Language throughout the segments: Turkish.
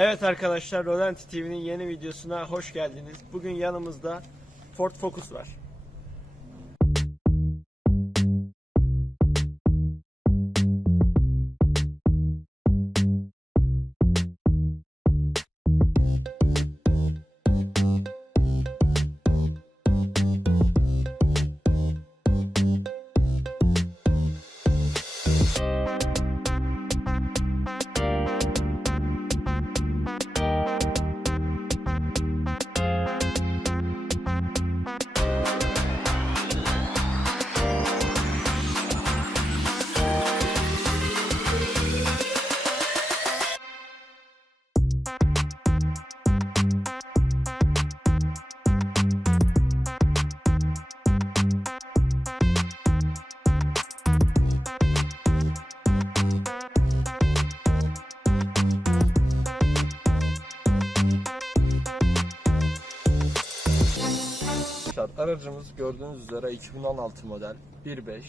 Evet arkadaşlar Rolanti TV'nin yeni videosuna hoş geldiniz. Bugün yanımızda Ford Focus var. Aracımız gördüğünüz üzere 2016 model 1.5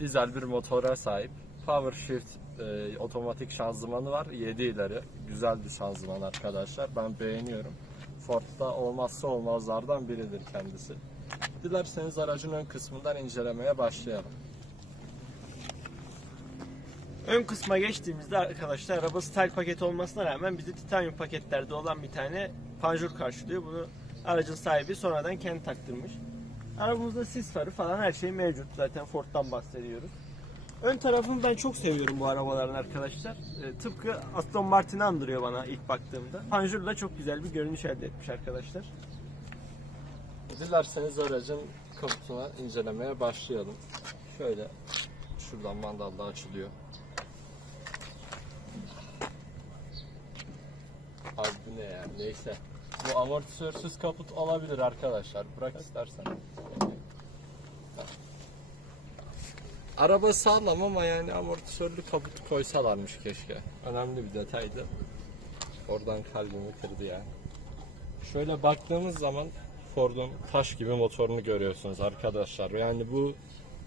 dizel bir motora sahip. Power Shift e, otomatik şanzımanı var. 7 ileri. Güzel bir şanzıman arkadaşlar. Ben beğeniyorum. Ford'da olmazsa olmazlardan biridir kendisi. Dilerseniz aracın ön kısmından incelemeye başlayalım. Ön kısma geçtiğimizde arkadaşlar araba style paket olmasına rağmen bizi titanyum paketlerde olan bir tane panjur karşılıyor. Bunu aracın sahibi sonradan kendi taktırmış. Arabamızda sis farı falan her şey mevcut. Zaten Ford'dan bahsediyoruz. Ön tarafını ben çok seviyorum bu arabaların arkadaşlar. Ee, tıpkı Aston Martin'i andırıyor bana ilk baktığımda. Panjur da çok güzel bir görünüş elde etmiş arkadaşlar. Dilerseniz aracın kaputuna incelemeye başlayalım. Şöyle şuradan mandalla açılıyor. Abi ne ya? Neyse. Bu amortisörsüz kaput olabilir arkadaşlar. Bırak istersen. Araba sağlam ama yani amortisörlü kaput koysalarmış keşke. Önemli bir detaydı. Oradan kalbimi kırdı yani. Şöyle baktığımız zaman Ford'un taş gibi motorunu görüyorsunuz arkadaşlar. Yani bu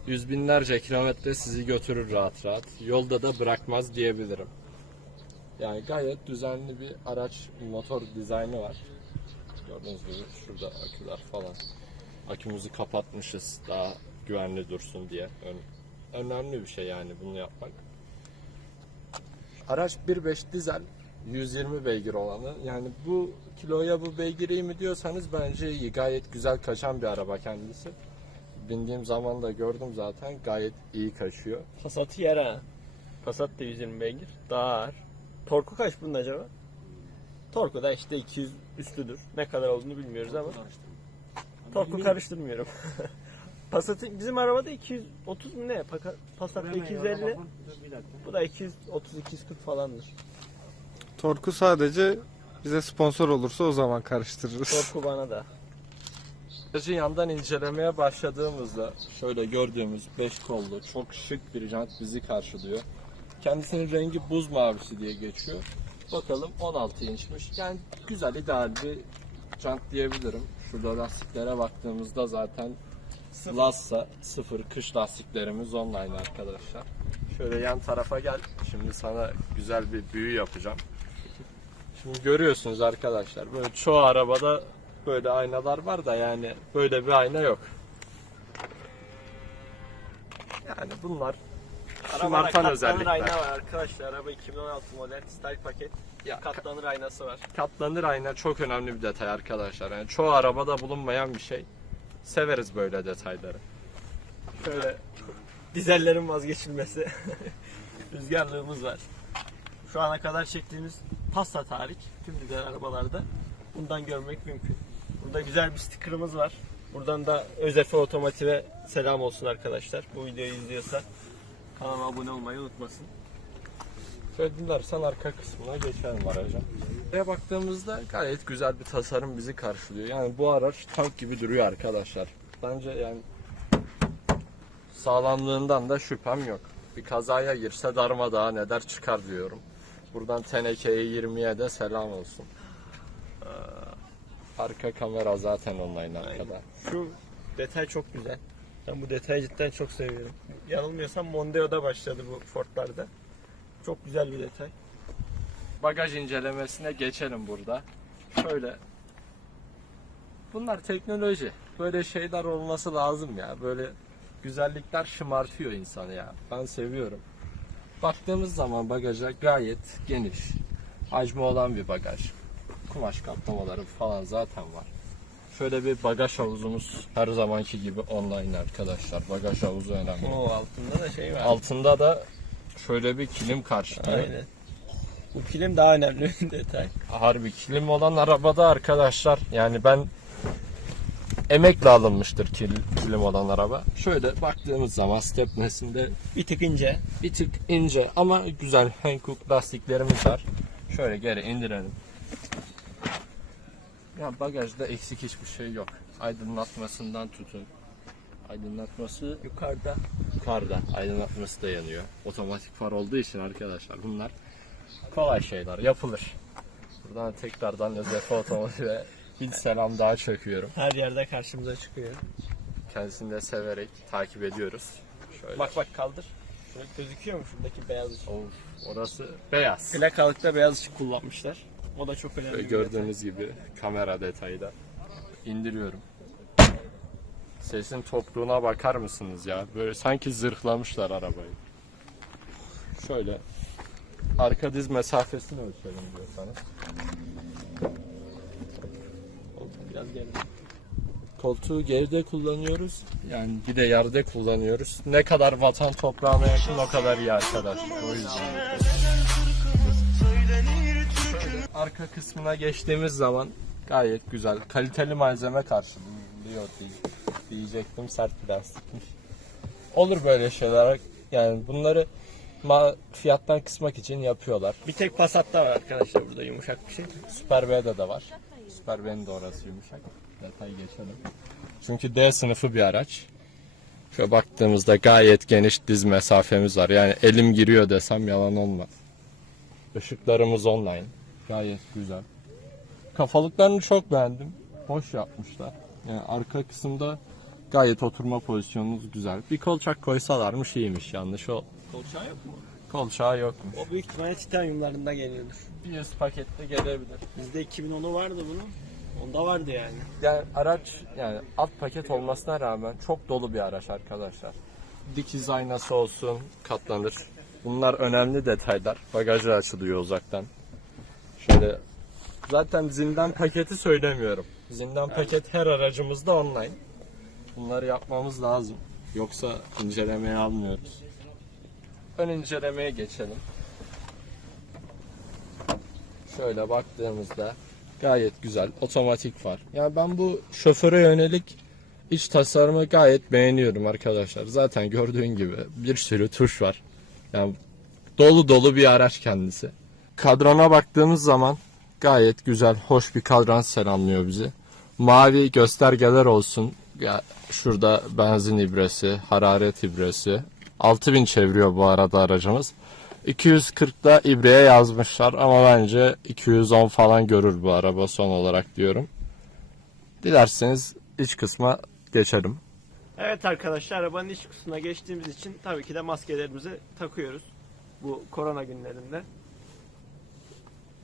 yüz binlerce kilometre sizi götürür rahat rahat. Yolda da bırakmaz diyebilirim. Yani gayet düzenli bir araç motor dizaynı var. Gördüğünüz gibi şurada aküler falan. Akümüzü kapatmışız daha güvenli dursun diye. Ön- önemli bir şey yani bunu yapmak. Araç 1.5 dizel 120 beygir olanı. Yani bu kiloya bu beygir iyi mi diyorsanız bence iyi. Gayet güzel kaçan bir araba kendisi. Bindiğim zaman da gördüm zaten gayet iyi kaçıyor. Passat'ı yer ha. Passat da 120 beygir. Daha ağır. Torku kaç bunun acaba? Torku da işte 200 üstüdür. Ne kadar olduğunu bilmiyoruz ama. Torku karıştırmıyorum. Passat'ın bizim arabada 230 mu ne? Passat'ta 250. Bu da 230 240 falandır. Torku sadece bize sponsor olursa o zaman karıştırırız. Torku bana da. Aracı yandan incelemeye başladığımızda şöyle gördüğümüz 5 kollu çok şık bir jant bizi karşılıyor. Kendisinin rengi buz mavisi diye geçiyor. Bakalım 16 inçmiş. Yani güzel ideal bir jant diyebilirim. Şurada lastiklere baktığımızda zaten Lassa sıfır kış lastiklerimiz online arkadaşlar. Şöyle yan tarafa gel. Şimdi sana güzel bir büyü yapacağım. Şimdi görüyorsunuz arkadaşlar böyle çoğu arabada böyle aynalar var da yani böyle bir ayna yok. Yani bunlar Katlanır özellikler. ayna var arkadaşlar. Araba 2016 model style paket. Ya, Katlanır aynası var. katlanır ayna çok önemli bir detay arkadaşlar. Yani çoğu arabada bulunmayan bir şey. Severiz böyle detayları. Şöyle dizellerin vazgeçilmesi. Rüzgarlığımız var. Şu ana kadar çektiğimiz Passat hariç tüm dizel arabalarda bundan görmek mümkün. Burada güzel bir sticker'ımız var. Buradan da Özefe Otomotiv'e selam olsun arkadaşlar. Bu videoyu izliyorsa kanala abone olmayı unutmasın. Şöyle dilersen arka kısmına geçelim araca. Buraya baktığımızda gayet güzel bir tasarım bizi karşılıyor. Yani bu araç tank gibi duruyor arkadaşlar. Bence yani sağlamlığından da şüphem yok. Bir kazaya girse darmadağın eder çıkar diyorum. Buradan tenekeye 20'ye de selam olsun. Ee, arka kamera zaten online arkada. Şu detay çok güzel. Ben bu detayı cidden çok seviyorum. Yanılmıyorsam Mondeo'da başladı bu Ford'larda. Çok güzel bir detay. bagaj incelemesine geçelim burada. Şöyle. Bunlar teknoloji. Böyle şeyler olması lazım ya. Böyle güzellikler şımartıyor insanı ya. Ben seviyorum. Baktığımız zaman bagaja gayet geniş. Hacmi olan bir bagaj. Kumaş kaplamaları falan zaten var. Şöyle bir bagaj havuzumuz her zamanki gibi online arkadaşlar. Bagaj havuzu önemli. O altında da şey var. Altında da şöyle bir kilim karşılıyor. Aynen. Bu film daha önemli bir detay. Harbi kilim olan arabada arkadaşlar yani ben emekle alınmıştır kil, kilim olan araba. Şöyle baktığımız zaman stepnesinde Bir tık ince. bir tık ince ama güzel Hankook lastiklerimiz var. Şöyle geri indirelim. Ya bagajda eksik hiçbir şey yok. Aydınlatmasından tutun. Aydınlatması Yukarıda. yukarıda. Aydınlatması da yanıyor. Otomatik far olduğu için arkadaşlar bunlar kolay şeyler yapılır. Buradan tekrardan Özefe Otomotiv'e bir selam daha çöküyorum. Her yerde karşımıza çıkıyor. Kendisini de severek takip ediyoruz. Şöyle. Bak bak kaldır. Şöyle gözüküyor mu şuradaki beyaz ışık? Of, orası beyaz. Plakalıkta beyaz ışık kullanmışlar. O da çok önemli. Detay. gördüğünüz gibi kamera detayı da indiriyorum. Sesin tokluğuna bakar mısınız ya? Böyle sanki zırhlamışlar arabayı. Şöyle arka diz mesafesini ölçelim diyorsanız. Biraz geldi. Koltuğu geride kullanıyoruz. Yani bir de yerde kullanıyoruz. Ne kadar vatan toprağına yakın o kadar iyi arkadaşlar. O yüzden. Arka kısmına geçtiğimiz zaman gayet güzel. Kaliteli malzeme karşılıyor diye- diyecektim. Sert plastikmiş. Olur böyle şeyler. Yani bunları fiyattan kısmak için yapıyorlar. Bir tek Passat'ta var arkadaşlar burada yumuşak bir şey. Super B'de de var. Super B'nin de orası yumuşak. Detay geçelim. Çünkü D sınıfı bir araç. Şöyle baktığımızda gayet geniş diz mesafemiz var. Yani elim giriyor desem yalan olmaz. Işıklarımız online. Gayet güzel. Kafalıklarını çok beğendim. Hoş yapmışlar. Yani arka kısımda gayet oturma pozisyonunuz güzel. Bir kolçak koysalarmış iyiymiş yanlış o. Kolçağı yok mu? Kolçağı yokmuş. O büyük ihtimalle titanyumlarında geliyordur. Bir üst pakette gelebilir. Bizde 2010'u vardı bunun. Onda vardı yani. Yani araç yani alt paket olmasına rağmen çok dolu bir araç arkadaşlar. Dikiz aynası olsun katlanır. Bunlar önemli detaylar. Bagajı açılıyor uzaktan. Şöyle zaten zindan paketi söylemiyorum. Zindan paket her aracımızda online. Bunları yapmamız lazım. Yoksa incelemeye almıyoruz. Ön incelemeye geçelim. Şöyle baktığımızda gayet güzel. Otomatik var. Yani ben bu şoföre yönelik iç tasarımı gayet beğeniyorum arkadaşlar. Zaten gördüğün gibi bir sürü tuş var. Yani dolu dolu bir araç kendisi. Kadrona baktığımız zaman gayet güzel, hoş bir kadran selamlıyor bizi. Mavi göstergeler olsun. Ya şurada benzin ibresi, hararet ibresi. 6000 çeviriyor bu arada aracımız. 240'da ibreye yazmışlar ama bence 210 falan görür bu araba son olarak diyorum. Dilerseniz iç kısma geçelim. Evet arkadaşlar arabanın iç kısmına geçtiğimiz için tabii ki de maskelerimizi takıyoruz. Bu korona günlerinde.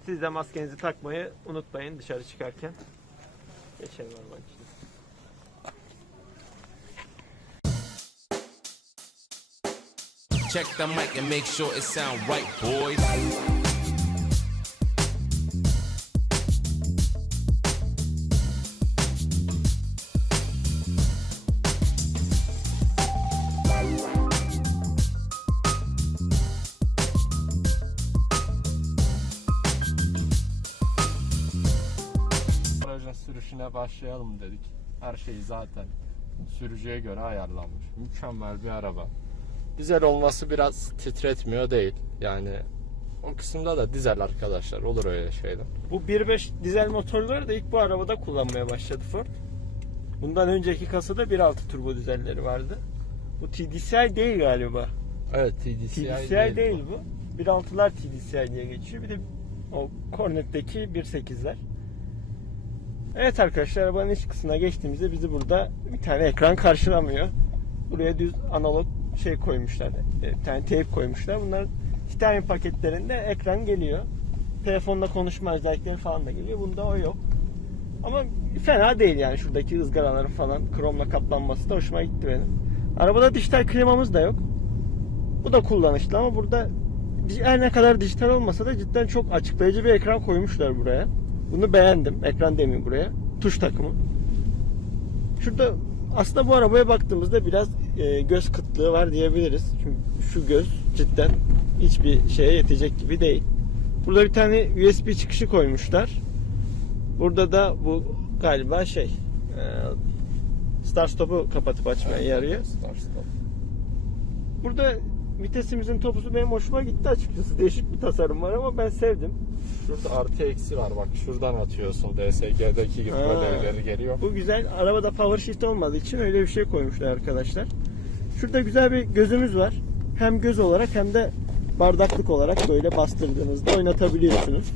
Siz de maskenizi takmayı unutmayın dışarı çıkarken. Geçelim arabanın içine. Check the mic and make sure it sound right, boys. Aracın sürüşüne başlayalım dedik. Her şey zaten sürücüye göre ayarlanmış. Mükemmel bir araba. Dizel olması biraz titretmiyor değil. Yani o kısımda da dizel arkadaşlar. Olur öyle şeyler. Bu 1.5 dizel motorları da ilk bu arabada kullanmaya başladı Ford. Bundan önceki kasada 1.6 turbo dizelleri vardı. Bu TDCi değil galiba. Evet TDCi, TDCi değil, bu. 1.6'lar TDCi diye geçiyor. Bir de o Cornet'teki 1.8'ler. Evet arkadaşlar arabanın iç kısmına geçtiğimizde bizi burada bir tane ekran karşılamıyor. Buraya düz analog şey koymuşlar. e, Bir tane teyp koymuşlar. Bunlar titanyum paketlerinde ekran geliyor. telefonla konuşma özellikleri falan da geliyor. Bunda o yok. Ama fena değil yani şuradaki ızgaraların falan kromla kaplanması da hoşuma gitti benim. Arabada dijital klimamız da yok. Bu da kullanışlı ama burada her ne kadar dijital olmasa da cidden çok açıklayıcı bir ekran koymuşlar buraya. Bunu beğendim. Ekran demeyeyim buraya. Tuş takımı. Şurada aslında bu arabaya baktığımızda biraz e, göz kıtlığı var diyebiliriz. Çünkü şu göz cidden hiçbir şeye yetecek gibi değil. Burada bir tane USB çıkışı koymuşlar. Burada da bu galiba şey e, Start Stop'u kapatıp açmaya yarıyor. Start stop. Burada vitesimizin topusu benim hoşuma gitti açıkçası. Değişik bir tasarım var ama ben sevdim. Şurada artı eksi var bak şuradan atıyorsun DSG'deki gibi Ha. böyle ileri geliyor. Bu güzel. Arabada power shift olmadığı için öyle bir şey koymuşlar arkadaşlar. Şurada güzel bir gözümüz var. Hem göz olarak hem de bardaklık olarak böyle bastırdığınızda oynatabiliyorsunuz.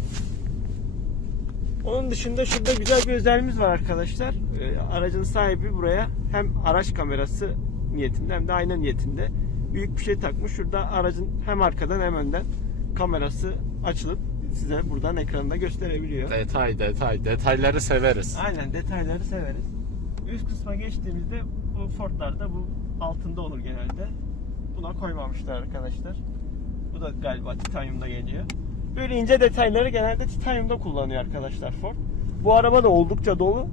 Onun dışında şurada güzel bir özelliğimiz var arkadaşlar. Ee, aracın sahibi buraya hem araç kamerası niyetinde hem de ayna niyetinde büyük bir şey takmış. Şurada aracın hem arkadan hem önden kamerası açılıp size buradan ekranda gösterebiliyor. Detay detay detayları severiz. Aynen detayları severiz. Üst kısma geçtiğimizde bu Ford'larda bu altında olur genelde. Buna koymamışlar arkadaşlar. Bu da galiba titanyumda geliyor. Böyle ince detayları genelde titanyumda kullanıyor arkadaşlar Ford. Bu araba da oldukça dolu.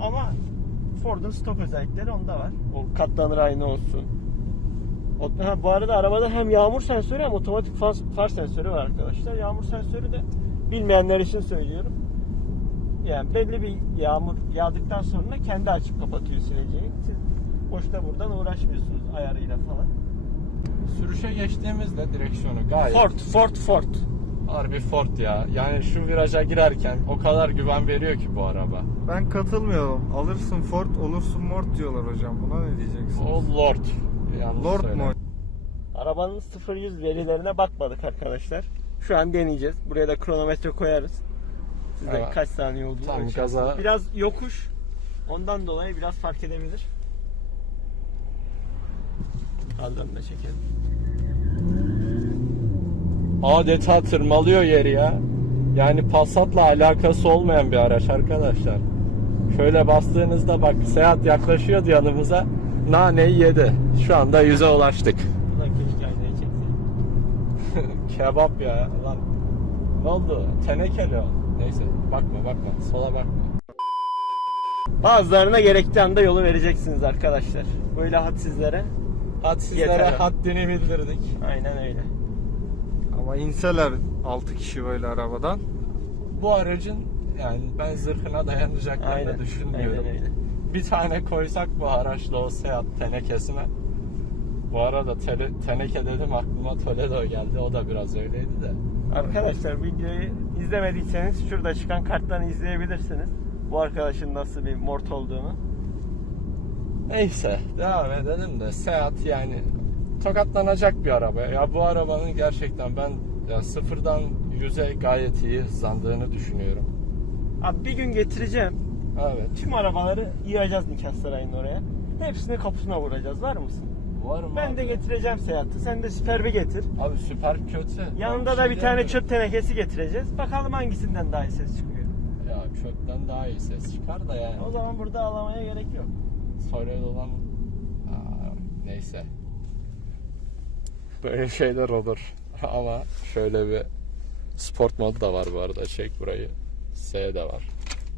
Ama Ford'un stok özellikleri onda var. O katlanır ayna olsun. O- Ha, bu arada arabada hem yağmur sensörü hem otomatik far, far sensörü var arkadaşlar. Yağmur sensörü de bilmeyenler için söylüyorum. Yani belli bir yağmur yağdıktan sonra kendi açıp kapatıyor sileceği. Siz boşta buradan uğraşmıyorsunuz ayarıyla falan. Sürüşe geçtiğimizde direksiyonu gayet Ford, Ford, Ford. harbi Ford ya. Yani şu viraja girerken o kadar güven veriyor ki bu araba. Ben katılmıyorum. Alırsın Ford olursun Mort diyorlar hocam. Buna ne diyeceksin? O Lord. Lord söyle. mu? Arabanın 0-100 verilerine bakmadık arkadaşlar. Şu an deneyeceğiz. Buraya da kronometre koyarız. Size Evet. kaç saniye olduğunu Tam gaza- Biraz yokuş. Ondan dolayı biraz fark edebilir. Kaldırımı da çekelim. Adeta tırmalıyor yeri ya. Yani Passat'la alakası olmayan bir araç arkadaşlar. Şöyle bastığınızda bak Seat yaklaşıyordu yanımıza. Naneyi yedi. Şu anda yüze ulaştık. Keşke aynayı çekseydim. Kebap ya lan. Ne oldu? Tenekeli o. Neyse bakma bakma. Sola bakma. Bazılarına gerektiği anda yolu vereceksiniz arkadaşlar. Böyle hadsizlere. Hadi sizlere Yeter. haddini bildirdik. Aynen öyle. Ama inseler 6 kişi böyle arabadan. Bu aracın yani ben zırhına dayanacaklarını Aynen. düşünmüyorum. Aynen öyle. Bir tane koysak bu araçla o Seat tenekesine. Bu arada tele, teneke dedim aklıma Toledo geldi. O da biraz öyleydi de. Arkadaşlar videoyu izlemediyseniz şurada çıkan karttan izleyebilirsiniz. Bu arkadaşın nasıl bir mort olduğunu. Neyse devam edelim de Seat yani tokatlanacak bir araba. Ya bu arabanın gerçekten ben ya sıfırdan yüze gayet iyi hızlandığını düşünüyorum. Abi bir gün getireceğim. Evet. Tüm arabaları yığacağız nikah sarayının oraya. Hepsini kapısına vuracağız. Var mısın? Var mı? Ben abi? de getireceğim Seat'ı. Sen de Superb'i getir. Abi süper kötü. Yanında da şey bir tane demiyorum. çöp tenekesi getireceğiz. Bakalım hangisinden daha iyi ses çıkıyor. Ya çöpten daha iyi ses çıkar da yani. O zaman burada ağlamaya gerek yok. Soruyor olan Aa, neyse. Böyle şeyler olur. Ama şöyle bir sport mod da var bu arada. Çek burayı. S de var.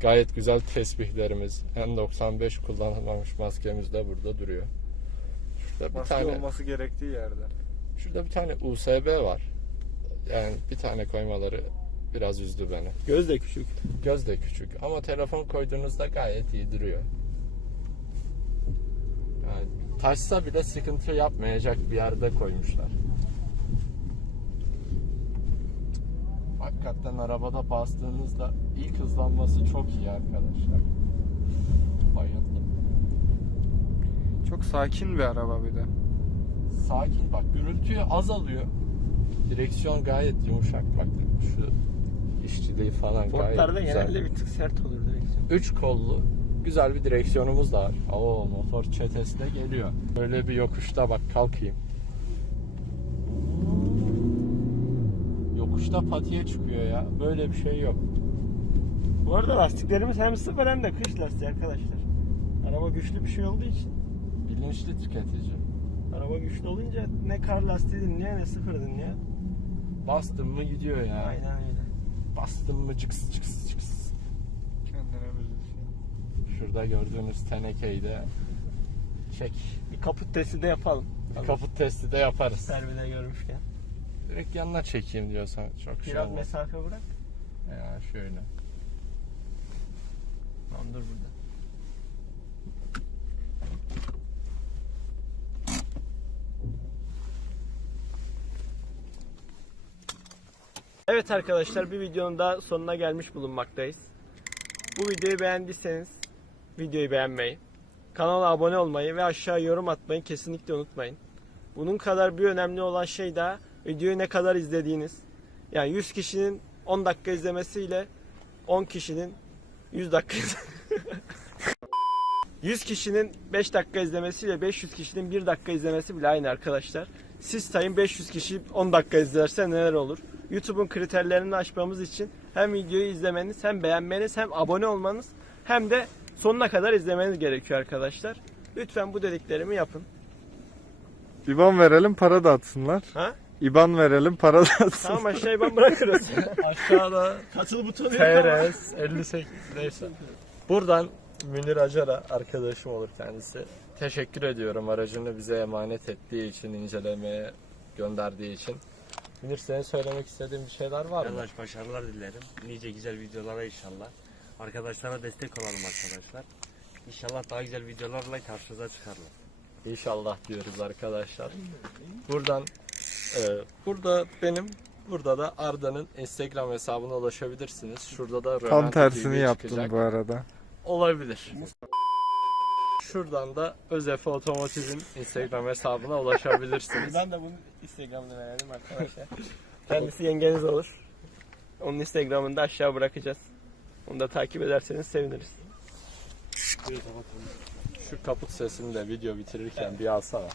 Gayet güzel tesbihlerimiz. N95 kullanılmamış maskemiz de burada duruyor. Şurada bir Maske tane olması gerektiği yerde. şurada bir tane USB var. Yani bir tane koymaları biraz üzdü beni. Göz de küçük. Göz de küçük ama telefon koyduğunuzda gayet iyi duruyor. Yani taşsa bile sıkıntı yapmayacak bir yerde koymuşlar. Hakikaten arabada bastığınızda ilk hızlanması çok iyi arkadaşlar. Bayıldım. Çok sakin bir araba bir de. Sakin bak gürültü azalıyor. Direksiyon gayet yumuşak bak şu işçiliği falan gayet Ford'larda güzel. genelde bir tık sert olur direksiyon. 3 kollu güzel bir direksiyonumuz da var. Oo motor çetesi de geliyor. Böyle bir yokuşta bak kalkayım. Yokuşta patiye çıkıyor ya. Böyle bir şey yok. Bu arada lastiklerimiz hem sıfır hem de kış lastiği arkadaşlar. Araba güçlü bir şey olduğu için. Bilinçli tüketici. Araba güçlü olunca ne kar lastiği dinliyor ne sıfır dinliyor. Bastın mı gidiyor ya. Aynen öyle. Bastın mı cıks cıks cıks. Kendine müzik. Şurada gördüğünüz tenekeyi de çek. Bir kaput testi de yapalım. Bir kaput testi de yaparız. Servide görmüşken. Direkt yanına çekeyim diyorsan çok şey Biraz mesafe bırak. Ya şöyle. Tamam dur burada. Evet arkadaşlar bir videonun da sonuna gelmiş bulunmaktayız. Bu videoyu beğendiyseniz videoyu beğenmeyi, kanala abone olmayı ve aşağı yorum atmayı kesinlikle unutmayın. Bunun kadar bir önemli olan şey daha videoyu ne kadar izlediğiniz. Yani 100 kişinin 10 dakika izlemesiyle 10 kişinin 100 dakika iz- 100 kişinin 5 dakika izlemesiyle 500 kişinin 1 dakika izlemesi bile aynı arkadaşlar. Siz sayın 500 kişi 10 dakika izlerse neler olur? YouTube'un kriterlerini aşmamız için hem videoyu izlemeniz, hem beğenmeniz, hem abone olmanız, hem de sonuna kadar izlemeniz gerekiyor arkadaşlar. Lütfen bu dediklerimi yapın. İban verelim para da atsınlar. Ha? İban verelim para da atsınlar. Tamam aşağıya ben bırakırız. Aşağıda Katıl butonu yok ama. TRS 58 neyse. Buradan Münir Acar'a arkadaşım olur kendisi. Teşekkür ediyorum aracını bize emanet ettiği için, incelemeye gönderdiği için. Münir senin söylemek istediğin bir şeyler var mı? Arkadaş başarılar dilerim. Nice güzel videolara inşallah. Arkadaşlara destek olalım arkadaşlar. İnşallah daha güzel videolarla karşınıza çıkarlar. İnşallah diyoruz arkadaşlar. Buradan burada benim burada da Arda'nın Instagram hesabına ulaşabilirsiniz. Şurada da Tam Rölanti tersini TV yaptın çıkacak. bu arada. Olabilir. Şuradan da Özefe Otomotiv'in Instagram hesabına ulaşabilirsiniz. Ben de bunun Instagram'ını verelim arkadaşlar. Kendisi yengeniz olur. Onun Instagram'ını da aşağı bırakacağız. Onu da takip ederseniz seviniriz. Şu kaput sesini de video bitirirken bir alsana.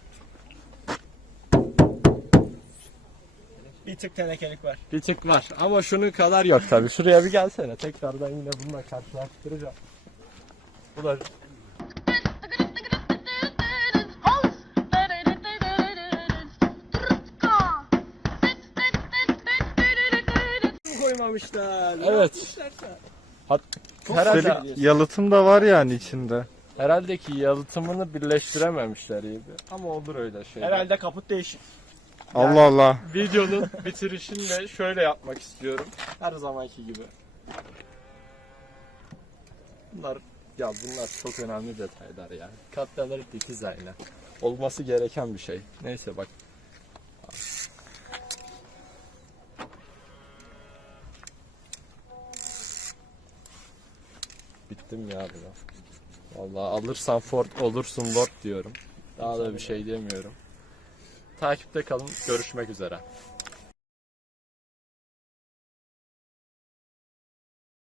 Bir tık tenekelik var. Bir tık var ama şunun kadar yok tabi. Şuraya bir gelsene. Tekrardan yine bununla karşılaştıracağım. Bu da Koymamışlar. Evet. Hat, herhalde, Üstelik yalıtım da var yani içinde. herhalde ki yalıtımını birleştirememişler gibi. Ama olur öyle şeyler. Herhalde kaput değişik. Allah Allah. Videonun bitirişini de şöyle yapmak istiyorum. Her zamanki gibi. Bunlar ya bunlar çok önemli detaylar ya. Katlanır dikiz aynı. Olması gereken bir şey. Neyse bak. Bittim ya buna. Vallahi alırsan Ford olursun Lord diyorum. Daha da bir şey demiyorum. Takipte kalın. Görüşmek üzere.